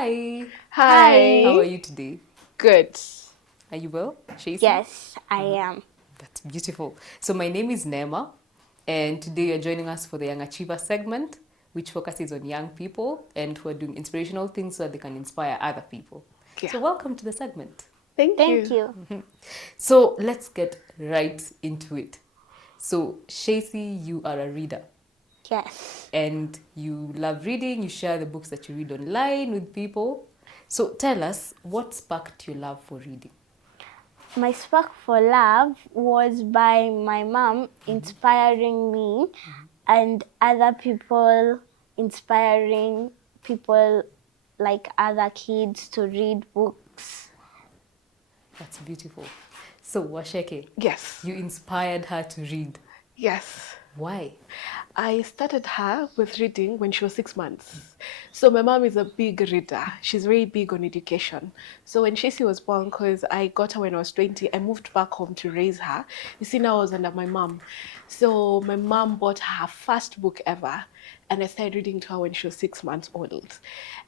Hi. How are Hi. you today? Good. Are you well, Sheyce? Yes, I am. That's beautiful. So my name is Nema, and today you're joining us for the Young Achiever segment, which focuses on young people and who are doing inspirational things so that they can inspire other people. Yeah. So welcome to the segment. Thank Thank you. you. So let's get right into it. So Sheyce, you are a reader. Yes. And you love reading, you share the books that you read online with people. So tell us, what sparked your love for reading? My spark for love was by my mom inspiring me and other people inspiring people like other kids to read books. That's beautiful. So Washeke, Yes. you inspired her to read. Yes. Why? I started her with reading when she was 6 months. So my mom is a big reader. She's very big on education. So when Sheyce was born, because I got her when I was 20, I moved back home to raise her. You see, now I was under my mom. So my mom bought her first book ever. And I started reading to her when she was 6 months old.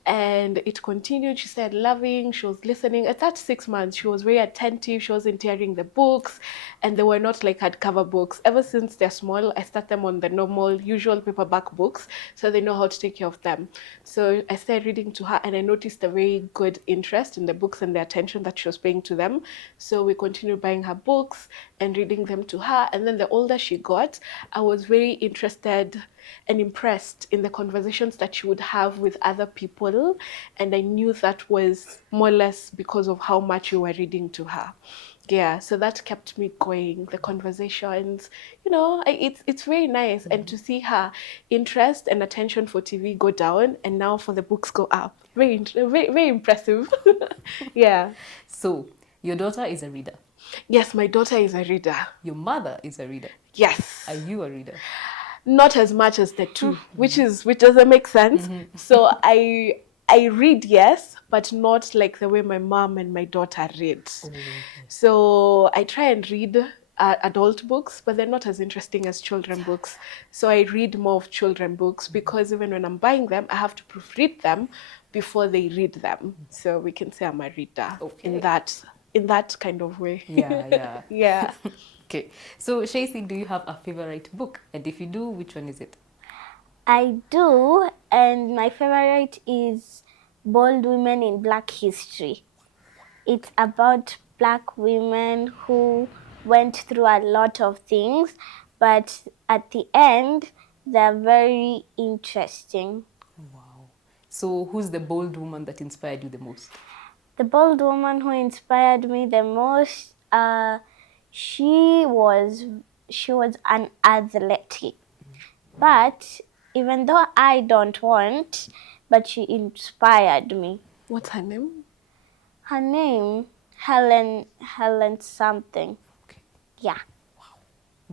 And it continued. She started loving, she was listening. At that 6 months, she was very attentive. She wasn't tearing the books. And they were not like hardcover books. Ever since they're small, I start them on the normal, usual paperback books so they know how to take care of them. So I started reading to her and I noticed a very good interest in the books and the attention that she was paying to them. So we continued buying her books and reading them to her. And then the older she got, I was very interested and impressed in the conversations that she would have with other people. And I knew that was more or less because of how much you were reading to her. Yeah, so that kept me going. The conversations, it's very nice, and to see her interest and attention for TV go down, and now for the books go up. Very, very impressive. Yeah. So, your daughter is a reader. Yes, my daughter is a reader. Your mother is a reader. Yes. Are you a reader? Not as much as the two, which doesn't make sense. So I read, yes, but not like the way my mom and my daughter read. So I try and read adult books, but they're not as interesting as children books. So I read more of children books because even when I'm buying them, I have to proofread them before they read them. So we can say I'm a reader Okay. in that kind of way. Yeah. Yeah. Okay. So, Sheyce, do you have a favorite book? And if you do, which one is it? I do, and my favorite is Bold Women in Black History. It's about Black women who went through a lot of things, but at the end, they're very interesting. Wow. So, who's the bold woman that inspired you the most? The bold woman who inspired me the most, she was an athlete. But even though I don't want, but she inspired me. What's her name? Her name, Helen something. Okay. Yeah.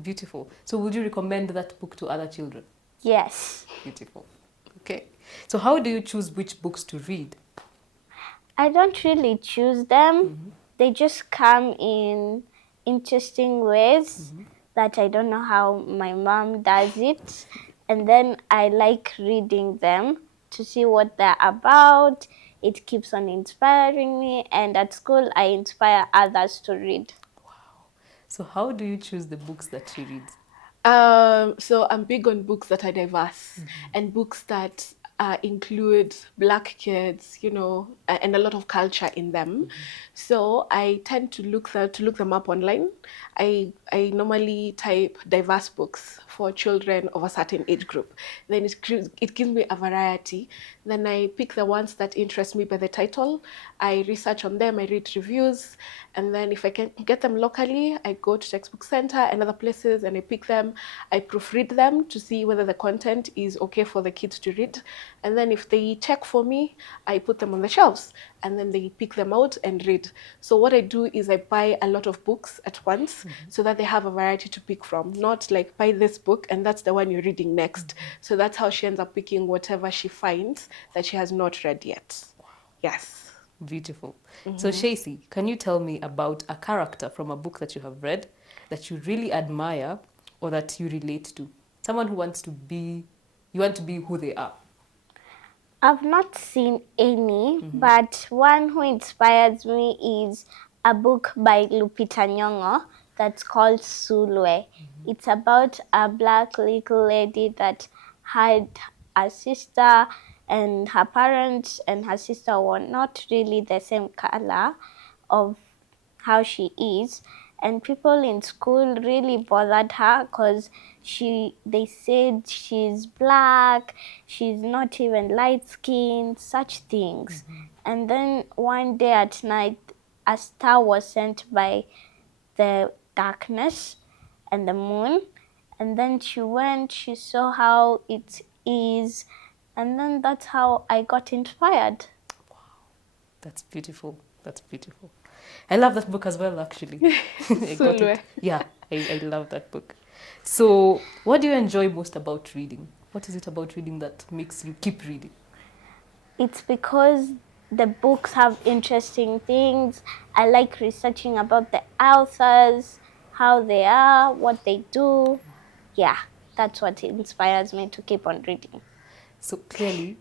Beautiful. So, would you recommend that book to other children? Yes. Beautiful. Okay. So, how do you choose which books to read? I don't really choose them. They just come in interesting ways that I don't know how my mom does it. And then I like reading them to see what they're about. It keeps on inspiring me. And at school, I inspire others to read. So, how do you choose the books that she reads? So I'm big on books that are diverse and books that include Black kids, and a lot of culture in them. So I tend to look them up online. I normally type diverse books for children of a certain age group. Then it gives me a variety. Then I pick the ones that interest me by the title. I research on them. I read reviews, and then if I can get them locally, I go to Textbook Center and other places and I pick them. I proofread them to see whether the content is okay for the kids to read. And then if they check for me, I put them on the shelves and then they pick them out and read. So what I do is I buy a lot of books at once so that they have a variety to pick from, not like buy this book and that's the one you're reading next. So that's how she ends up picking whatever she finds that she has not read yet. Yes. Beautiful. So, Sheyce, can you tell me about a character from a book that you have read that you really admire or that you relate to? Someone who you want to be who they are. I've not seen any, but one who inspires me is a book by Lupita Nyong'o that's called Sulwe. It's about a black little lady that had a sister, and her parents and her sister were not really the same color of how she is, and people in school really bothered her because they said she's black, she's not even light skinned, such things. And then one day at night, a star was sent by the darkness and the moon, and then she saw how it is, and then that's how I got inspired. That's beautiful. That's beautiful. I love that book as well, actually. I got Sulwe. it. Yeah, I love that book. So, what do you enjoy most about reading? What is it about reading that makes you keep reading? It's because the books have interesting things. I like researching about the authors, how they are, what they do. Yeah, that's what inspires me to keep on reading. So clearly,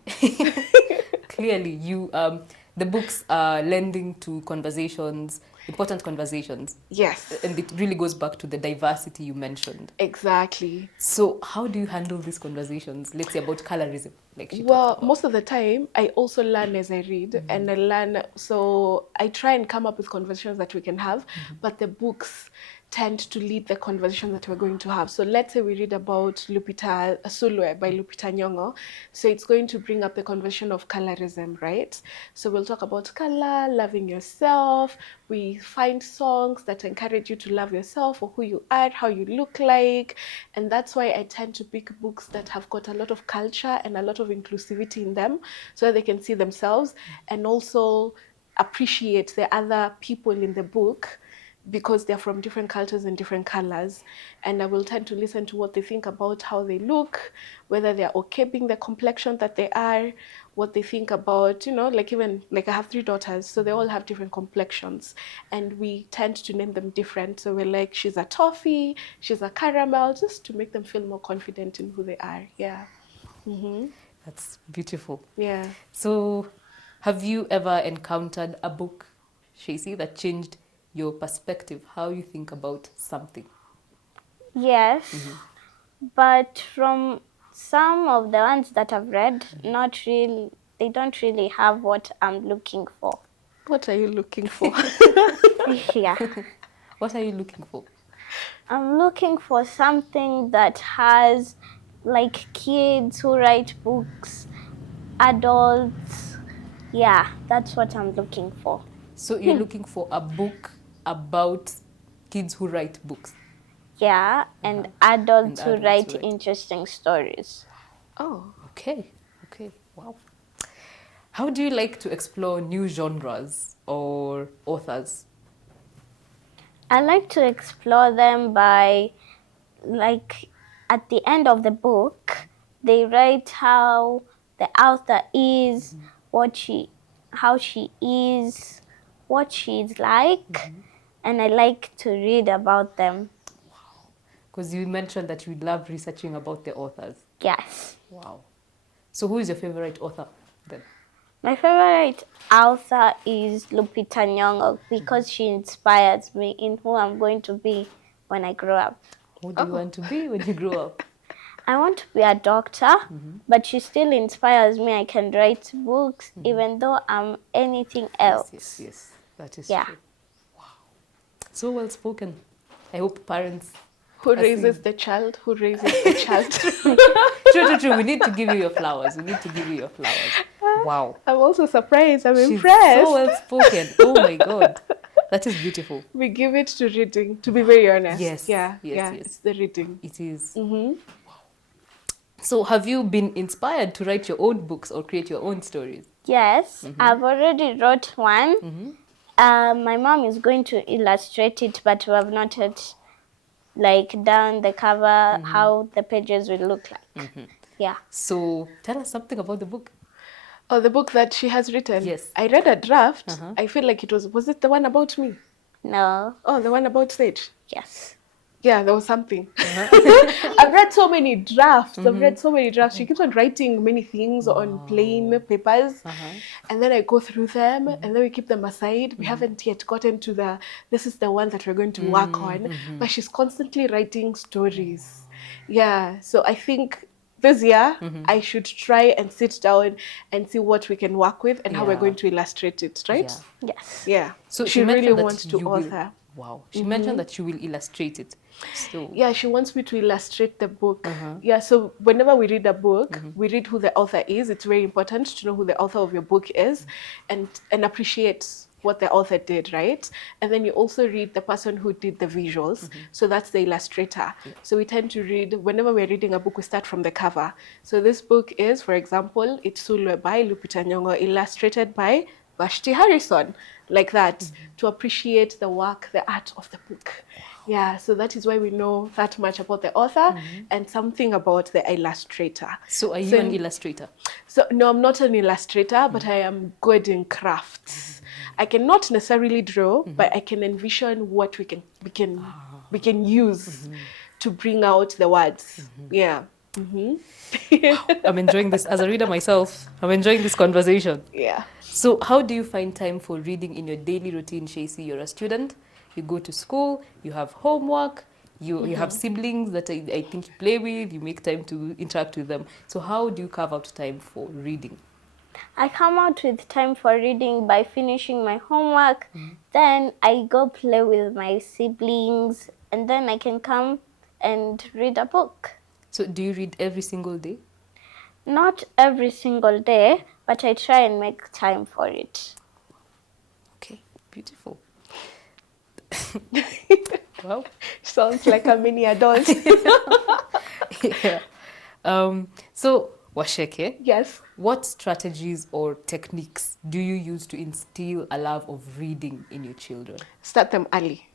clearly, you the books are lending to conversations, important conversations, Yes, and it really goes back to the diversity you mentioned. exactly. So, how do you handle these conversations? Let's say about colorism, like she Well, talked about. most of the time, I also learn as I read, and I learn. So I try and come up with conversations that we can have, but the books tend to lead the conversation that we're going to have. So let's say we read about Lupita Sulwe by Lupita Nyong'o. So it's going to bring up the conversation of colorism, right? So we'll talk about color, loving yourself. We find songs that encourage you to love yourself or who you are, how you look like. And that's why I tend to pick books that have got a lot of culture and a lot of inclusivity in them so that they can see themselves and also appreciate the other people in the book because they're from different cultures and different colors. And I will tend to listen to what they think about how they look, whether they're okay being the complexion that they are, what they think about, like even like I have 3 daughters, so they all have different complexions. And we tend to name them different. So we're like, she's a toffee, she's a caramel, just to make them feel more confident in who they are. Yeah. That's beautiful. Yeah. So, have you ever encountered a book, Sheyce, that changed your perspective, how you think about something? Yes, but from some of the ones that I've read, not really, they don't really have what I'm looking for. What are you looking for? Yeah. What are you looking for? I'm looking for something that has like kids who write books, adults. Yeah, that's what I'm looking for. So, you're looking for a book about kids who write books Yeah, and and adults who adults who write write. interesting stories. Oh, Okay, okay, wow. How do you like to explore new genres or authors? I like to explore them by, like, at the end of the book, they write how the author is, how she is, what she's like, and I like to read about them. Because you mentioned that you love researching about the authors. Yes. Wow. So, who is your favorite author then? My favorite author is Lupita Nyong'o because she inspires me in who I'm going to be when I grow up. Who do you want to be when you grow up? I want to be a doctor, but she still inspires me. I can write books even though I'm anything else. Yes. That is Yeah. true. So well spoken. I hope parents. who are raises seeing- the child? Who raises the child? True. We need to give you your flowers. Wow. I'm also surprised. I'm She's impressed. so well spoken. Oh my God. That is beautiful. We give it to reading, to be very honest. Yes, Yeah. yes. It's the reading. It is. Wow. So, have you been inspired to write your own books or create your own stories? Yes, I've already wrote one. My mom is going to illustrate it, but we have not yet done the cover, how the pages will look like. Yeah. So, tell us something about the book. Oh, the book that she has written. Yes. I read a draft. I feel like was it the one about me? No. Oh, the one about Sage. Yes. Yeah, there was something. I've read so many drafts. I've read so many drafts. She keeps on writing many things on plain papers. And then I go through them and then we keep them aside. We haven't yet gotten to this is the one that we're going to work on. But she's constantly writing stories. Yeah. So I think this year I should try and sit down and see what we can work with and how we're going to illustrate it, right? Yeah. Yes. Yeah. So she really mentioned that wants to you will- author. Wow. She mentioned that you will illustrate it. So Yeah, she wants me to illustrate the book. Yeah, so whenever we read a book, we read who the author is. It's very important to know who the author of your book is and appreciate what the author did, right? And then you also read the person who did the visuals. So that's the illustrator. So we tend to read, whenever we're reading a book, we start from the cover. So this book is, for example, It's Sulwe by Lupita Nyong'o, illustrated by Vashti Harrison, like that, to appreciate the work, the art of the book. Yeah, so that is why we know that much about the author and something about the illustrator. So are you an illustrator? So no, I'm not an illustrator, but I am good in crafts. I cannot necessarily draw, but I can envision what we can use to bring out the words. Yeah. I'm enjoying this as a reader myself. I'm enjoying this conversation. Yeah. So how do you find time for reading in your daily routine, Sheyce? You're a student, you go to school, you have homework, you have siblings that I think you play with, you make time to interact with them. So how do you carve out time for reading? I come out with time for reading by finishing my homework. Then I go play with my siblings, and then I can come and read a book. So do you read every single day? Not every single day, but I try and make time for it. Okay, beautiful. Wow. Sounds like a mini adult. Yeah. So, Washeke, Yes. what strategies or techniques do you use to instill a love of reading in your children? Start them early.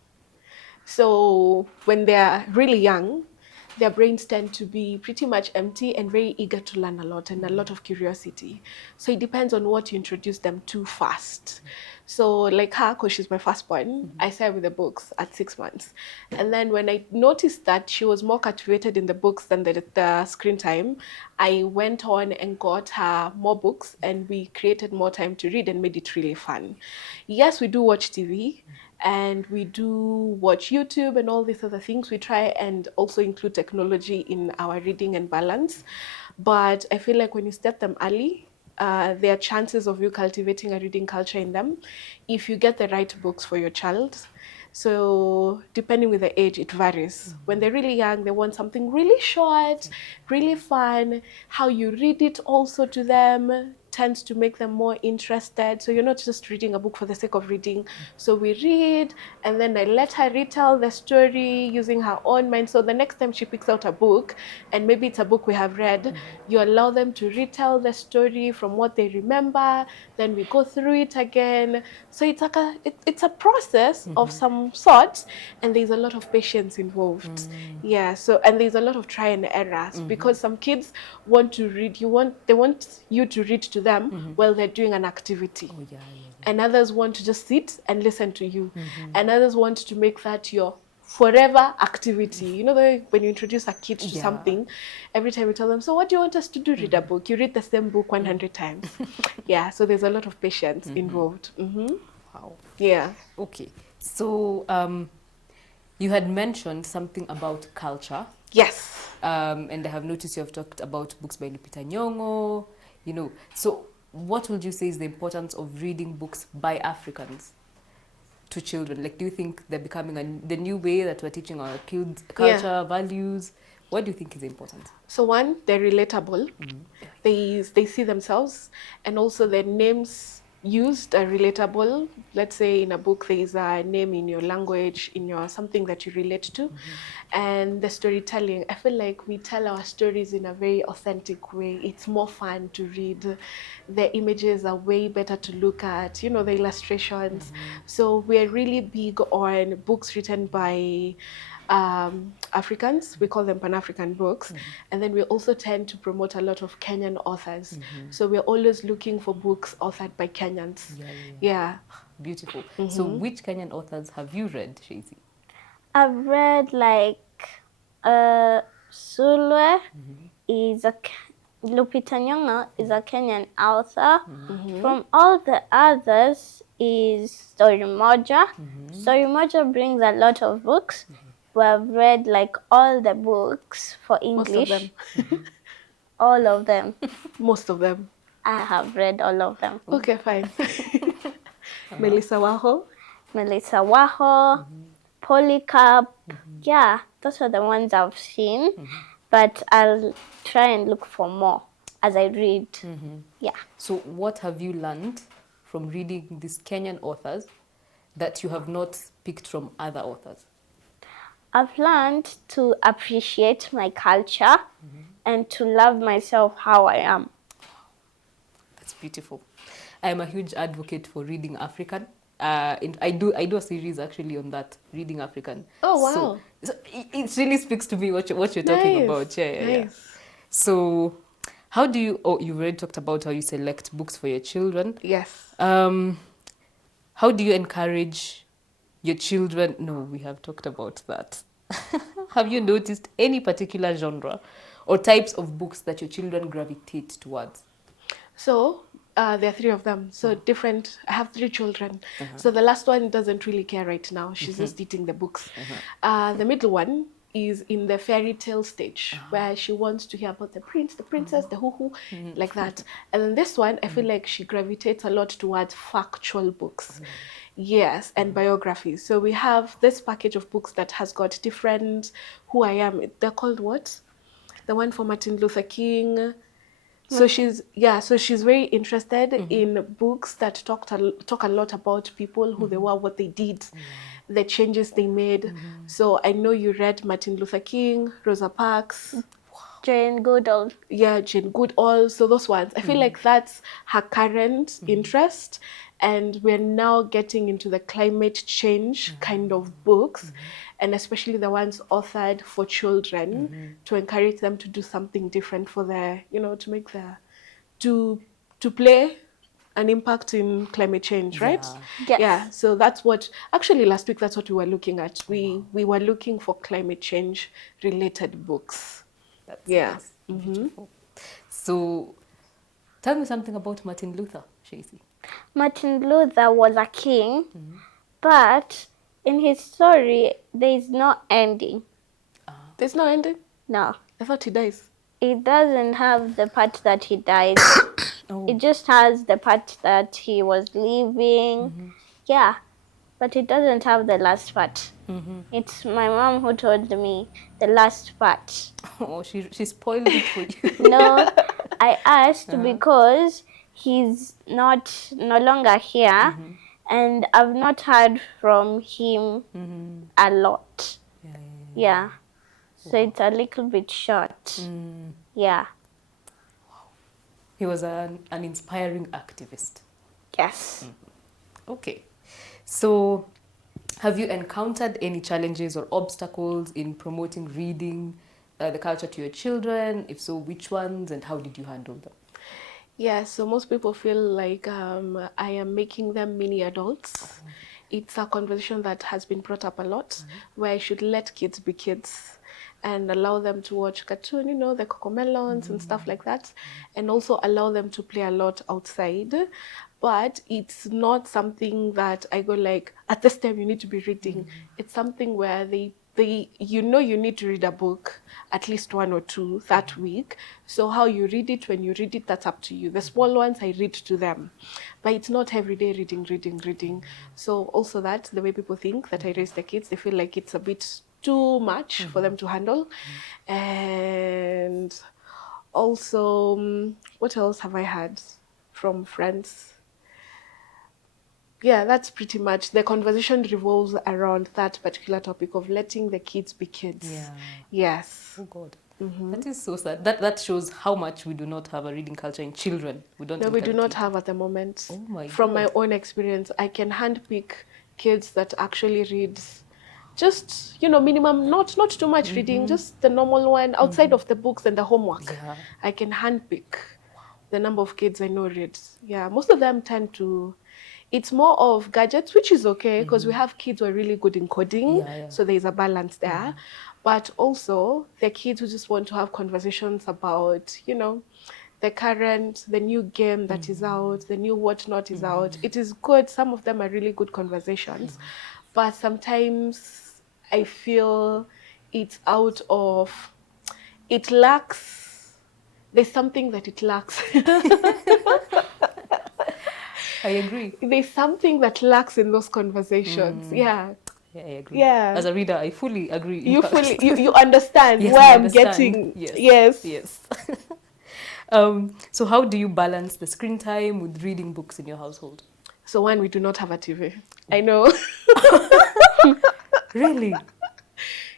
So when they're really young, their brains tend to be pretty much empty and very eager to learn a lot and a lot of curiosity. So it depends on what you introduce them to first. So like her, because she's my firstborn, I started with the books at 6 months. And then when I noticed that she was more captivated in the books than the screen time, I went on and got her more books and we created more time to read and made it really fun. Yes, we do watch TV. And we do watch YouTube and all these other things. We try and also include technology in our reading and balance. But I feel like when you start them early, there are chances of you cultivating a reading culture in them if you get the right books for your child. So depending with the age, it varies. When they're really young, they want something really short, really fun. How you read it also to them tends to make them more interested. So you're not just reading a book for the sake of reading. So we read, and then I let her retell the story using her own mind. So the next time she picks out a book, and maybe it's a book we have read, you allow them to retell the story from what they remember. Then we go through it again. So it's like it's a process of some sort, and there's a lot of patience involved. Yeah. So and there's a lot of try and errors because some kids want to read. They want you to read to them while they're doing an activity. Oh, yeah. And others want to just sit and listen to you. And others want to make that your forever activity. You know, when you introduce a kid to something, every time you tell them, so what do you want us to do? Read a book. You read the same book 100 times. Yeah, so there's a lot of patience involved. Wow. Yeah. Okay. So, you had mentioned something about culture. Yes. And I have noticed you have talked about books by Lupita Nyong'o, So what would you say is the importance of reading books by Africans to children? Like, do you think they're becoming the new way that we're teaching our kids culture, values? What do you think is important? So one, they're relatable. They see themselves, and also their names used are relatable. Let's say in a book there is a name in your language, in your something that you relate to. And the storytelling, I feel like we tell our stories in a very authentic way. It's more fun to read. The images are way better to look at, the illustrations. So we're really big on books written by Africans. We call them Pan-African books. And then we also tend to promote a lot of Kenyan authors. So we're always looking for books authored by Kenyans. Yeah. Beautiful. So which Kenyan authors have you read, Sheyce? I've read like Sulwe is Lupita Nyong'o is a Kenyan author. From all the others is Story Moja. Story Moja brings a lot of books. We have read like all the books for English. Most of them. All of them. Most of them. I have read all of them. Okay, fine. Melissa Waho. Melissa Waho, Polycarp. Yeah, those are the ones I've seen. But I'll try and look for more as I read. Yeah. So what have you learned from reading these Kenyan authors that you have not picked from other authors? I've learned to appreciate my culture and to love myself how I am. That's beautiful. I'm a huge advocate for reading African. I do a series actually on that, reading African. Oh, wow. So it really speaks to me what you're talking about. Yeah. Nice. So how do you, you've already talked about how you select books for your children. Yes. How do you encourage your children? No, we have talked about that. Have you noticed any particular genre or types of books that your children gravitate towards? So there are three of them. So different. I have three children. So the last one doesn't really care right now. She's just eating the books. The middle one is in the fairy tale stage where she wants to hear about the prince, the princess, the hoo-hoo, like that. And then this one, I feel like she gravitates a lot towards factual books. Yes, and biographies. So we have this package of books that has got different who I am. They're called what? The one for Martin Luther King. So she's very interested in books that talk a lot about people, who they were, what they did, the changes they made. So I know you read Martin Luther King, Rosa Parks. Jane Goodall. Yeah, Jane Goodall. So those ones. I feel like that's her current interest. And we're now getting into the climate change kind of books, and especially the ones authored for children, to encourage them to do something different for their, to make to play an impact in climate change, right? Yes. Yeah. So that's what, actually last week, that's what we were looking at. We were looking for climate change related books. That's nice. Beautiful. So tell me something about Martin Luther, Sheyce. Martin Luther was a king, but in his story, there is no ending. There's no ending? No. I thought he dies. It doesn't have the part that he died. It just has the part that he was living. Yeah, but it doesn't have the last part. It's my mom who told me the last part. Oh, she spoiled it for you. No, I asked because he's no longer here, and I've not heard from him a lot. Yeah. So it's a little bit short. Yeah. He was an inspiring activist. Yes. Okay. So have you encountered any challenges or obstacles in promoting reading the culture to your children? If so, which ones, and how did you handle them? Yeah, so most people feel like I am making them mini adults. It's a conversation that has been brought up a lot, where I should let kids be kids and allow them to watch cartoon, the Cocomelons and stuff like that, and also allow them to play a lot outside. But it's not something that I go like, at this time you need to be reading. It's something where you need to read a book, at least one or two that week. So how you read it, when you read it, that's up to you. The small ones, I read to them. But it's not everyday reading. So also that, the way people think that I raise the kids, they feel like it's a bit too much for them to handle. And also, what else have I had from friends? Yeah, that's pretty much, the conversation revolves around that particular topic of letting the kids be kids. Yeah. Yes. Oh God. That is so sad. That shows how much we do not have a reading culture in children. We do not have at the moment. Oh my From God. my own experience, I can handpick kids that actually read just, minimum, not too much reading, just the normal one outside of the books and the homework. Yeah. I can handpick the number of kids I know read. Yeah, most of them tend to. It's more of gadgets, which is okay because we have kids who are really good in coding, Yeah. so there's a balance there. But also, the kids who just want to have conversations about, the new game that is out, the new whatnot is out. It is good. Some of them are really good conversations, but sometimes I feel it's out of, it lacks, there's something that it lacks. I agree. There's something that lacks in those conversations. Yeah. Yeah, I agree. Yeah. As a reader, I fully agree. You fully you understand Yes, where I I'm understand. getting. Yes. So how do you balance the screen time with reading books in your household? So one, we do not have a TV. I know. Really?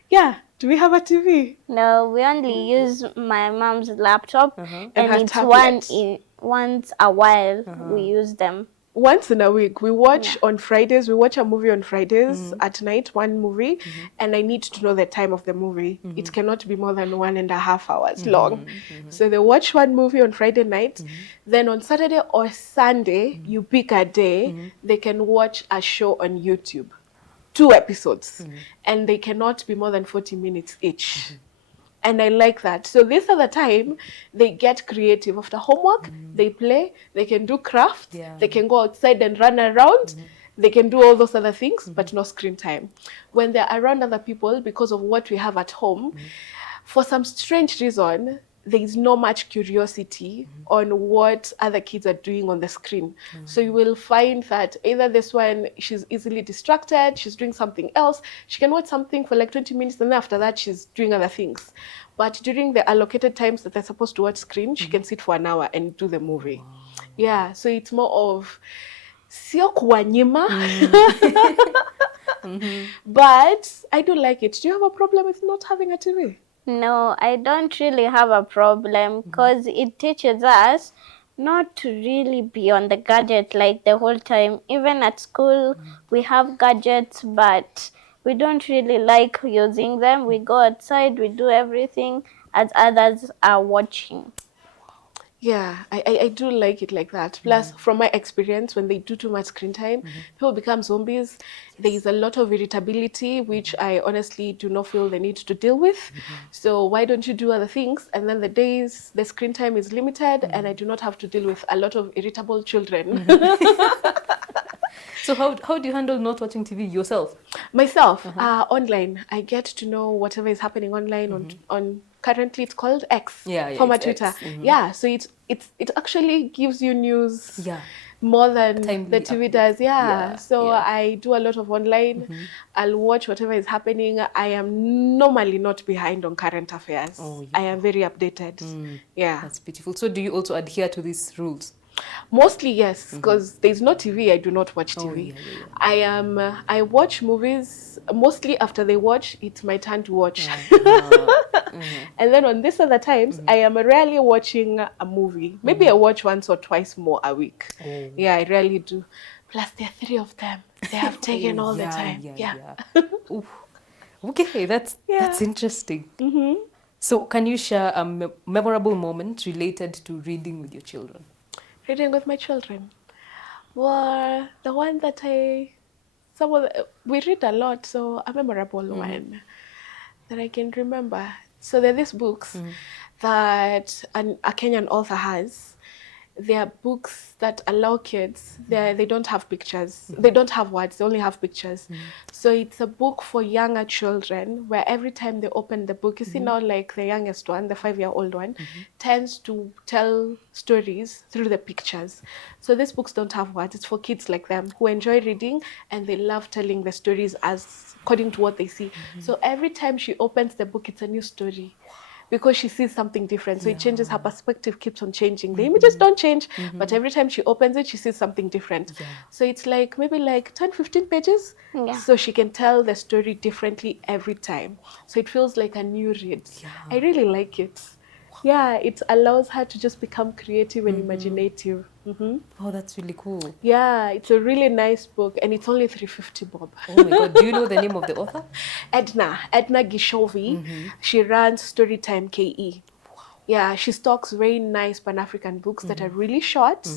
Yeah. Do we have a TV? No, we only use my mom's laptop, And and her it's tablet. once a while we use them. Once in a week. We watch on Fridays. We watch a movie on Fridays at night, one movie, and I need to know the time of the movie. It cannot be more than 1.5 hours long. So they watch one movie on Friday night. Then on Saturday or Sunday, you pick a day, they can watch a show on YouTube. 2 episodes. And they cannot be more than 40 minutes each. And I like that. So this other time, they get creative. After homework, they play, they can do crafts, they can go outside and run around, they can do all those other things, but no screen time. When they're around other people, because of what we have at home, for some strange reason, there is no much curiosity on what other kids are doing on the screen. So you will find that either this one, she's easily distracted, she's doing something else, she can watch something for like 20 minutes, and then after that, she's doing other things. But during the allocated times that they're supposed to watch screen, she can sit for an hour and do the movie. Yeah, so it's more of, sio kuwanyima, but I do like it. Do you have a problem with not having a TV? No, I don't really have a problem because it teaches us not to really be on the gadget like the whole time. Even at school, we have gadgets, but we don't really like using them. We go outside, we do everything as others are watching. Yeah, I do like it like that. Plus, from my experience, when they do too much screen time, people become zombies. There is a lot of irritability, which I honestly do not feel the need to deal with. So why don't you do other things? And then the screen time is limited, and I do not have to deal with a lot of irritable children. So how do you handle not watching TV yourself? Myself, online, I get to know whatever is happening online on currently it's called X, former Twitter. Yeah, so it actually gives you news more than the TV does. So I do a lot of online. I'll watch whatever is happening. I am normally not behind on current affairs. I am very updated. Yeah. That's beautiful. So do you also adhere to these rules? Mostly yes, because there's no TV. I do not watch TV. I watch movies mostly after they watch. It's my turn to watch, and then on this other times, I am rarely watching a movie. Maybe I watch once or twice more a week. Yeah, I rarely do. Plus, there are 3 of them. They have taken all the time. Okay, that's interesting. So, can you share a memorable moment related to reading with your children? Reading with my children. Well, the one that we read a lot, so a memorable one that I can remember. So there are these books that a Kenyan author has. They are books that allow kids, they don't have pictures, they don't have words, they only have pictures. So it's a book for younger children where every time they open the book, you see now like the youngest one, the 5-year-old one, tends to tell stories through the pictures. So these books don't have words, it's for kids like them who enjoy reading and they love telling the stories according to what they see. So every time she opens the book, it's a new story. Because she sees something different. So it changes, her perspective keeps on changing. The images don't change, but every time she opens it, she sees something different. So it's like maybe like 10, 15 pages. So she can tell the story differently every time. So it feels like a new read. I really like it. Yeah, it allows her to just become creative and imaginative. Oh, that's really cool. Yeah, it's a really nice book, and it's only 350 bob. Oh my God, do you know the name of the author? Edna Gishovi. She runs Storytime KE. Yeah, she stocks very nice Pan-African books that are really short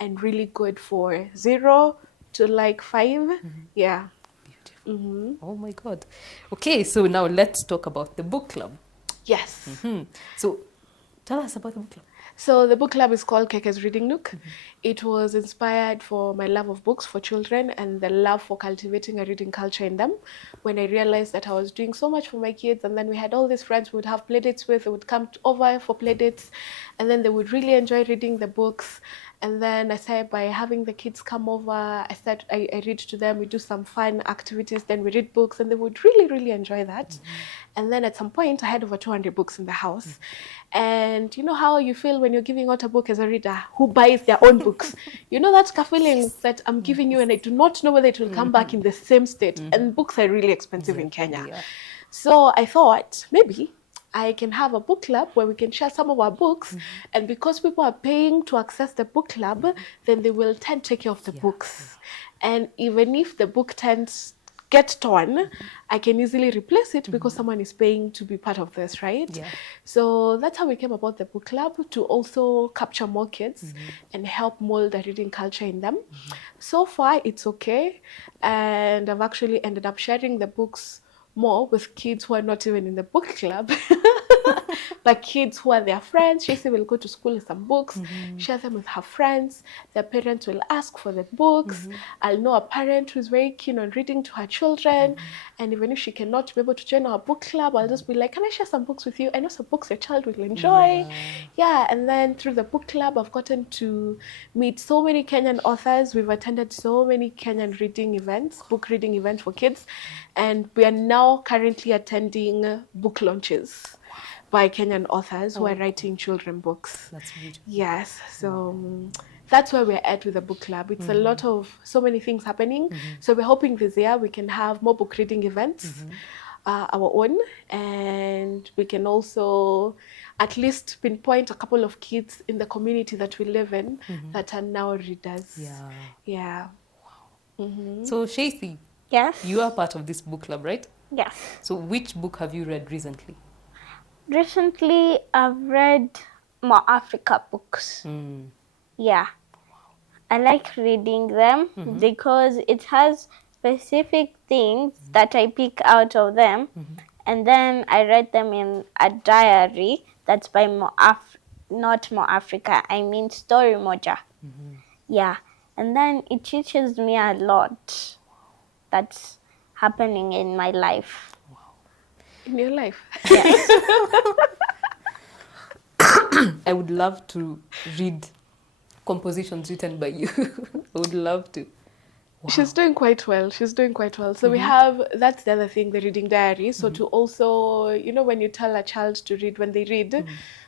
and really good for 0 to like 5. Yeah. Beautiful. Oh my God. Okay, so now let's talk about the book club. Yes. So tell us about the book club. So the book club is called Keke's Reading Nook. It was inspired for my love of books for children and the love for cultivating a reading culture in them. When I realized that I was doing so much for my kids, and then we had all these friends we would have playdates with, they would come over for playdates, and then they would really enjoy reading the books. And then I started by having the kids come over. I read to them. We do some fun activities. Then we read books, and they would really, really enjoy that. And then at some point, I had over 200 books in the house. And you know how you feel when you're giving out a book as a reader who buys their own books? You know that feeling that I'm giving you, and I do not know whether it will come back in the same state. And books are really expensive in Kenya. Yeah. So I thought maybe I can have a book club where we can share some of our books. And because people are paying to access the book club, then they will tend to take care of the books. And even if the book get torn, I can easily replace it because someone is paying to be part of this, right? Yeah. So that's how we came about the book club, to also capture more kids and help mold the reading culture in them. So far, it's okay. And I've actually ended up sharing the books more with kids who are not even in the book club. Like kids who are their friends. Sheyce will go to school with some books, share them with her friends. Their parents will ask for the books. I'll know a parent who's very keen on reading to her children. And even if she cannot be able to join our book club, I'll just be like, can I share some books with you? I know some books your child will enjoy. Yeah, and then through the book club, I've gotten to meet so many Kenyan authors. We've attended so many Kenyan reading events, book reading events for kids. And we are now currently attending book launches by Kenyan authors who are writing children books. That's beautiful. Yes, so that's where we're at with the book club. It's a lot of, so many things happening. So we're hoping this year we can have more book reading events, our own, and we can also at least pinpoint a couple of kids in the community that we live in that are now readers. Yeah. So Sheyce, Yes. you are part of this book club, right? Yes. So which book have you read recently? Recently, I've read more Africa books. Yeah. I like reading them because it has specific things that I pick out of them. And then I read them in a diary that's by not More Africa, I mean Story Moja. Yeah. And then it teaches me a lot that's happening in my life. In your life. Yes. I would love to read compositions written by you. I would love to. She's doing quite well. She's doing quite well. So we have, that's the other thing, the reading diary. So to also, you know, when you tell a child to read when they read,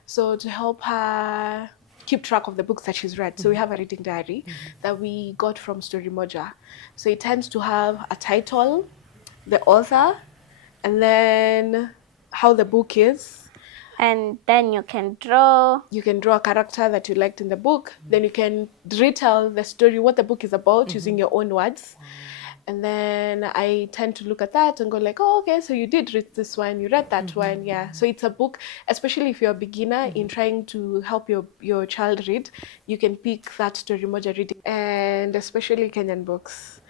so to help her keep track of the books that she's read. So we have a reading diary that we got from Story Moja. So it tends to have a title, the author, and then how the book is. And then you can draw. You can draw a character that you liked in the book. Then you can retell the story, what the book is about, using your own words. And then I tend to look at that and go like, oh, okay, so you did read this one, you read that one, yeah. So it's a book, especially if you're a beginner in trying to help your child read, you can pick that Story Moja reading, and especially Kenyan books.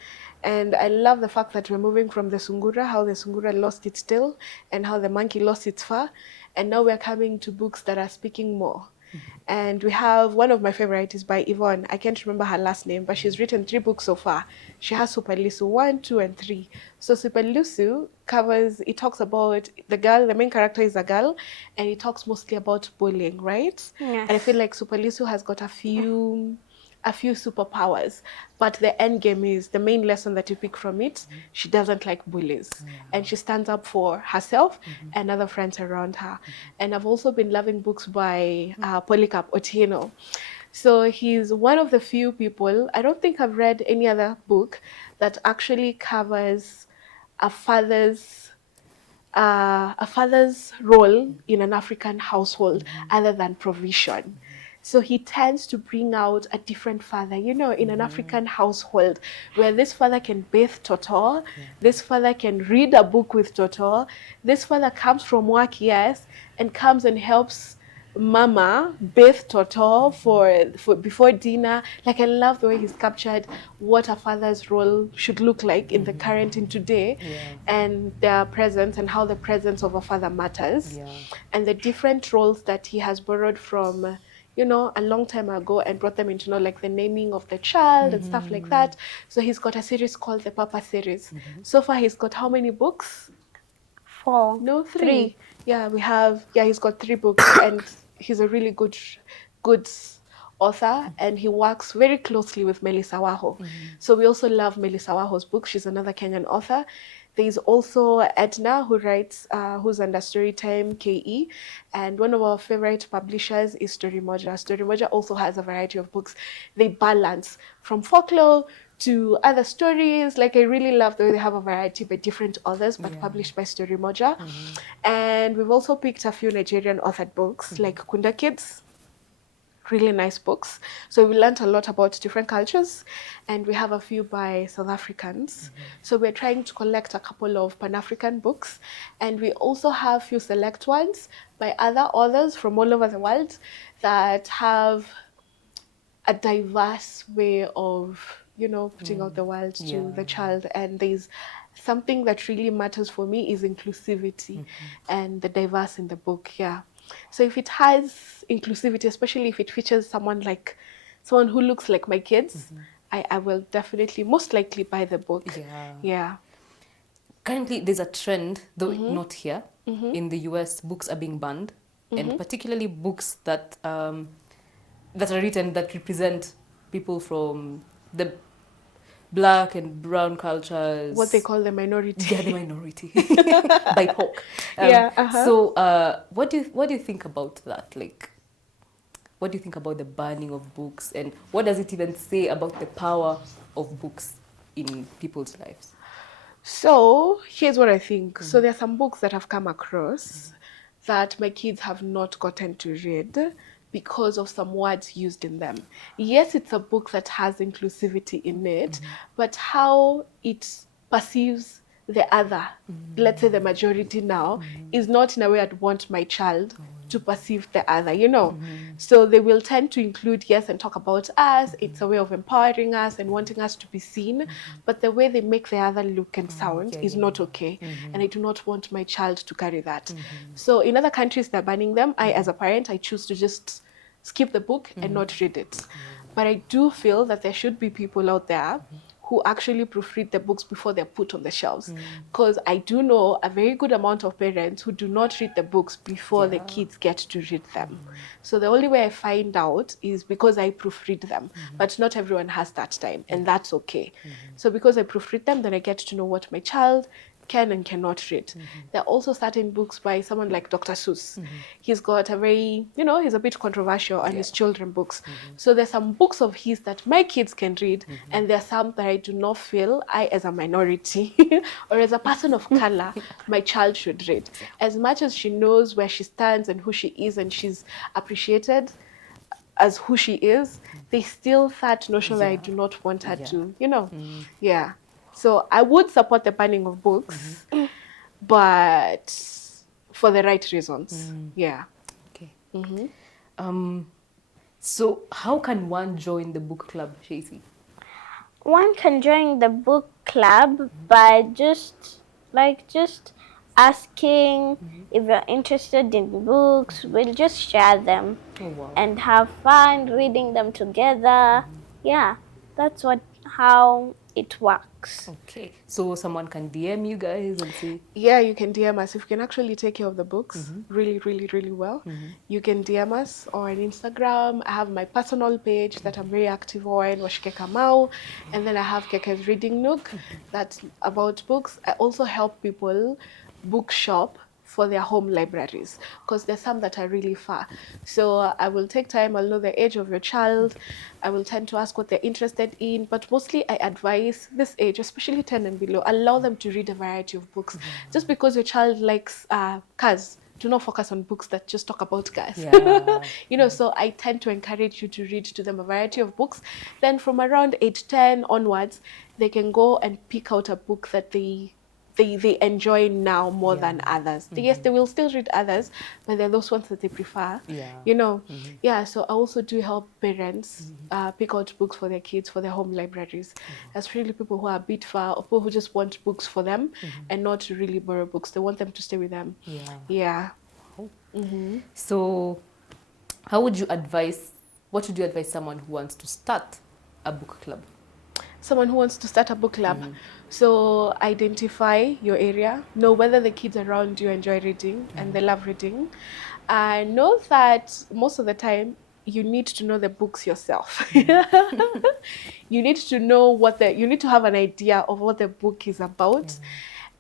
And I love the fact that we're moving from the sungura, how the sungura lost its tail, and how the monkey lost its fur. And now we're coming to books that are speaking more. And we have, one of my favorite is by Yvonne. I can't remember her last name, but she's written 3 books so far. She has Super Lisu 1, 2, and 3. So Super Lisu it talks about the girl, the main character is a girl, and it talks mostly about bullying, right? Yes. And I feel like Super Lisu has got a few superpowers, but the end game is the main lesson that you pick from it. She doesn't like bullies, and she stands up for herself and other friends around her. And I've also been loving books by Polycarp Otieno. So he's one of the few people, I don't think I've read any other book that actually covers a father's role in an African household other than provision. So he tends to bring out a different father, you know, in an African household where this father can bathe Toto, this father can read a book with Toto, this father comes from work, yes, and comes and helps Mama bathed Toto for before dinner. Like, I love the way he's captured what a father's role should look like in the current, in today, Yeah. and their presence and how the presence of a father matters, Yeah. and the different roles that he has borrowed from you know, a long time ago, and brought them into, you know, like the naming of the child and stuff like that. So he's got a series called the Papa series. So far he's got how many books? 4, No, 3. three. Yeah, we have. Yeah, he's got 3 books, and he's a really good author, and he works very closely with Melissa Waho. So we also love Melissa Waho's book. She's another Kenyan author. There's also Edna, who writes, who's under Storytime KE, and one of our favorite publishers is Story Moja. Story Moja also has a variety of books. They balance from folklore to other stories. Like, I really love the way they have a variety by different authors, but published by Story Moja. And we've also picked a few Nigerian authored books, like Kunda Kids. Really nice books. So we learned a lot about different cultures, and we have a few by South Africans. So we're trying to collect a couple of Pan-African books, and we also have few select ones by other authors from all over the world that have a diverse way of, you know, putting out the world to the child. And there's something that really matters for me is inclusivity and the diverse in the book. Yeah. So if it has inclusivity, especially if it features someone who looks like my kids, I will definitely, most likely, buy the book. Yeah. Currently, there's a trend, though not here, in the US, books are being banned, and particularly books that that are written that represent people from the black and brown cultures. What they call the minority. Yeah, the minority. BIPOC. So, what do you think about that? Like, what do you think about the banning of books, and what does it even say about the power of books in people's lives? So here's what I think. So there are some books that I've come across that my kids have not gotten to read because of some words used in them. Yes, it's a book that has inclusivity in it, but how it perceives the other, let's say the majority now, is not in a way I'd want my child to perceive the other, you know. So they will tend to include, yes, and talk about us. It's a way of empowering us and wanting us to be seen, but the way they make the other look and sound is not okay. And I do not want my child to carry that. So in other countries, they're banning them. I, as a parent, I choose to just skip the book and not read it. But I do feel that there should be people out there who actually proofread the books before they're put on the shelves. Because I do know a very good amount of parents who do not read the books before the kids get to read them. So the only way I find out is because I proofread them. But not everyone has that time, and that's okay. So because I proofread them, then I get to know what my child can and cannot read. There are also certain books by someone like Dr. Seuss. He's got a very, you know, he's a bit controversial on his children books. So there's some books of his that my kids can read, and there are some that I do not feel I, as a minority or as a person of color, my child should read. As much as she knows where she stands and who she is, and she's appreciated as who she is, there's still that notion that I do not want her to, you know. So I would support the banning of books, but for the right reasons. Okay. So how can one join the book club, Sheyce? One can join the book club by just asking if you're interested in books. We'll just share them and have fun reading them together. Yeah, that's how it works. Okay, so someone can DM you guys and say, yeah, you can DM us. If you can actually take care of the books really, really, really well, you can DM us on Instagram. I have my personal page that I'm very active on, Washike Kamau, and then I have Keke's Reading Nook, that's about books. I also help people bookshop for their home libraries, because there's some that are really far. So I will take time, I'll know the age of your child, I will tend to ask what they're interested in, but mostly I advise this age, especially 10 and below, allow them to read a variety of books. Just because your child likes cars, do not focus on books that just talk about cars. You know, so I tend to encourage you to read to them a variety of books. Then from around age 10 onwards, they can go and pick out a book that they they enjoy now more than Yeah. others. Yes, they will still read others, but they're those ones that they prefer. Yeah. You know, yeah. So I also do help parents pick out books for their kids for their home libraries. That's really people who are a bit far, or people who just want books for them and not to really borrow books. They want them to stay with them. Yeah. Yeah. So, how would you advise? What would you advise someone who wants to start a book club? Someone who wants to start a book club. So identify your area, know whether the kids around you enjoy reading and they love reading. Know that most of the time you need to know the books yourself. You need to know you need to have an idea of what the book is about.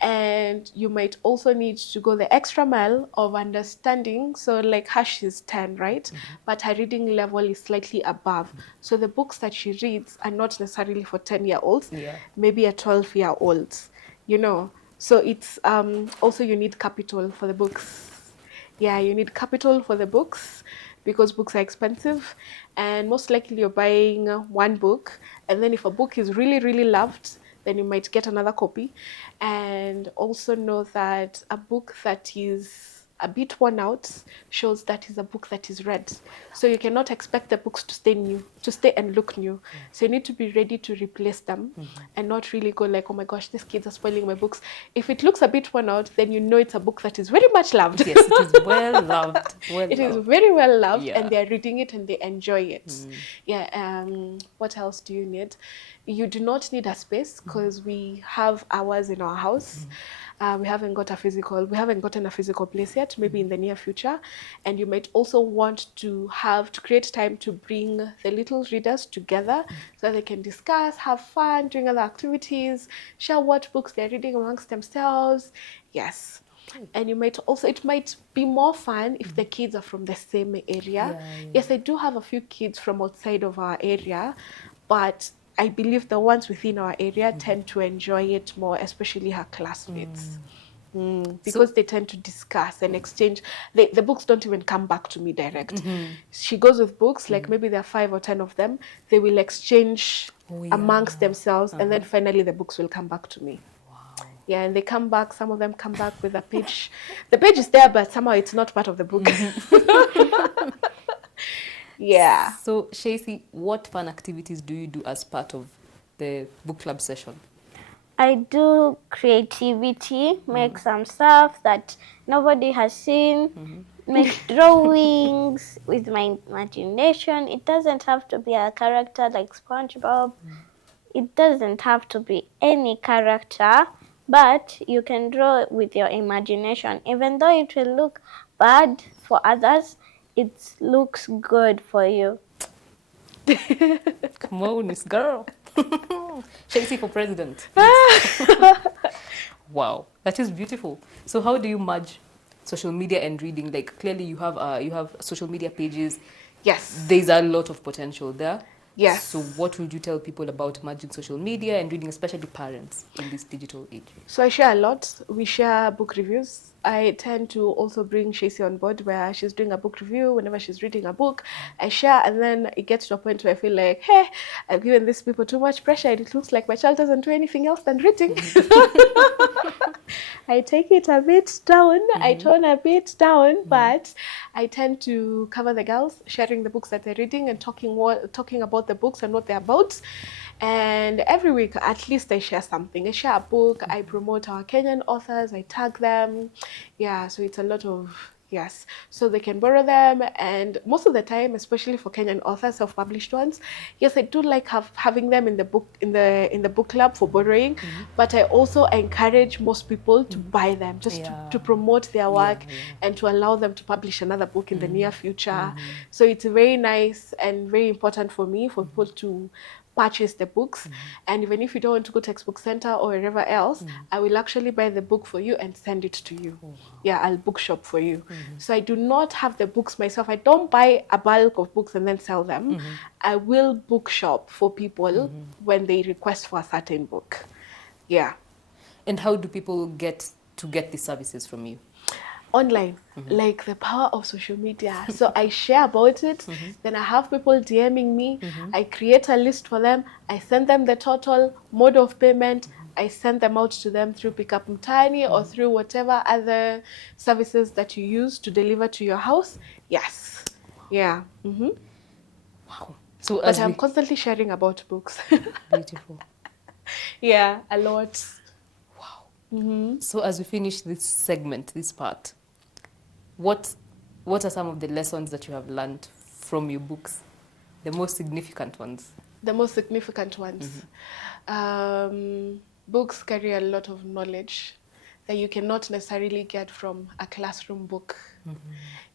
And you might also need to go the extra mile of understanding. So like Hush is 10, right? But her reading level is slightly above. So the books that she reads are not necessarily for 10-year-olds, Yeah. maybe a 12-year-old, you know. So it's also you need capital for the books. Yeah, you need capital for the books because books are expensive, and most likely you're buying one book, and then if a book is really, really loved, then you might get another copy. And also know that a book that is a bit worn out shows that is a book that is read. So you cannot expect the books to stay new, to stay and look new. So you need to be ready to replace them and not really go like, oh my gosh, these kids are spoiling my books. If it looks a bit worn out, then you know it's a book that is very much loved. Yes, it is well loved. It is very well loved, Yeah. and they're reading it and they enjoy it. Yeah. What else do you need? You do not need a space because we have ours in our house. We haven't gotten a physical place yet, maybe in the near future. And you might also want to create time to bring the little readers together so that they can discuss, have fun, doing other activities, share what books they're reading amongst themselves. Yes. And it might be more fun if the kids are from the same area. Yes, I do have a few kids from outside of our area, but I believe the ones within our area tend to enjoy it more, especially her classmates. Because they tend to discuss and exchange. The books don't even come back to me direct. She goes with books, like maybe there are 5 or 10 of them. They will exchange amongst themselves, and then finally the books will come back to me. Yeah, and they come back, some of them come back with a page. The page is there, but somehow it's not part of the book. Yeah. So, Sheyce, what fun activities do you do as part of the book club session? I do creativity, make some stuff that nobody has seen, make drawings with my imagination. It doesn't have to be a character like SpongeBob. It doesn't have to be any character, but you can draw with your imagination. Even though it will look bad for others, it looks good for you. Come on, Miss Girl. Sheyce for president. Wow, that is beautiful. So how do you merge social media and reading? Like clearly you have social media pages. Yes. There's a lot of potential there. Yes. So what would you tell people about merging social media and reading, especially parents in this digital age? So I share a lot. We share book reviews. I tend to also bring Sheyce on board where she's doing a book review. Whenever she's reading a book, I share, and then it gets to a point where I feel like, hey, I've given these people too much pressure and it looks like my child doesn't do anything else than reading. I take it a bit down, I tone a bit down, but I tend to cover the girls, sharing the books that they're reading and talking about the books and what they're about. And every week, at least I share something. I share a book, I promote our Kenyan authors, I tag them. Yeah, so it's a lot of, yes. So they can borrow them, and most of the time, especially for Kenyan authors, self-published ones, yes, I do like having them in the book club for borrowing, but I also encourage most people to buy them, just to promote their work and to allow them to publish another book in the near future. So it's very nice and very important for me for people to purchase the books, and even if you don't want to go to Textbook Center or wherever else, I will actually buy the book for you and send it to you. Yeah, I'll bookshop for you. So I do not have the books myself. I don't buy a bulk of books and then sell them. I will bookshop for people when they request for a certain book. Yeah. And how do people get these services from you? Online, like the power of social media. So I share about it, then I have people DMing me, I create a list for them, I send them the total mode of payment, I send them out to them through Pickup Mtani or through whatever other services that you use to deliver to your house. Yes. Yeah. Wow. So But as I'm we constantly sharing about books. beautiful. Yeah, a lot. So as we finish this segment, this part, what are some of the lessons that you have learned from your books? The most significant ones. The most significant ones. Books carry a lot of knowledge that you cannot necessarily get from a classroom book.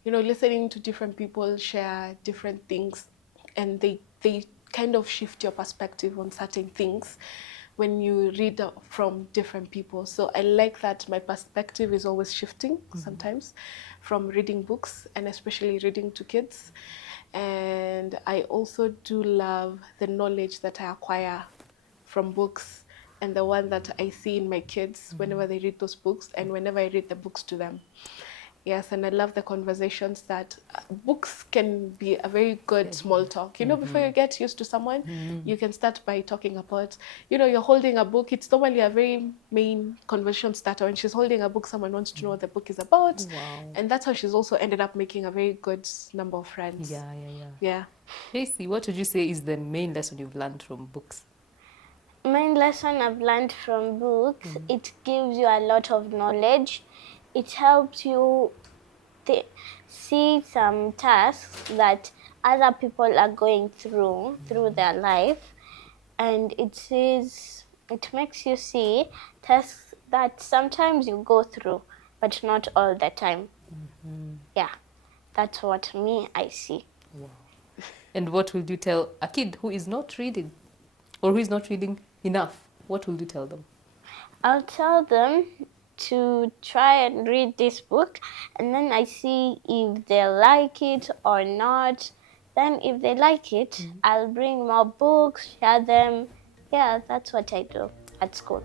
You know, listening to different people share different things, and they kind of shift your perspective on certain things when you read from different people. So I like that my perspective is always shifting sometimes from reading books, and especially reading to kids. And I also do love the knowledge that I acquire from books, and the one that I see in my kids whenever they read those books and whenever I read the books to them. Yes, and I love the conversations that books can be a very good small talk. You know, before you get used to someone, you can start by talking about, you know, you're holding a book. It's normally a very main conversation starter. When she's holding a book, someone wants to know what the book is about. Wow. And that's how she's also ended up making a very good number of friends. Yeah. Yeah. Sheyce, what would you say is the main lesson you've learned from books? Main lesson I've learned from books, it gives you a lot of knowledge. It helps you see some tasks that other people are going through their life, and it makes you see tasks that sometimes you go through, but not all the time. Yeah, that's what I see. And what will you tell a kid who is not reading or who is not reading enough? What will you tell them? I'll tell them to try and read this book, and then I see if they like it or not. Then if they like it, I'll bring more books, share them. Yeah, that's what I do at school.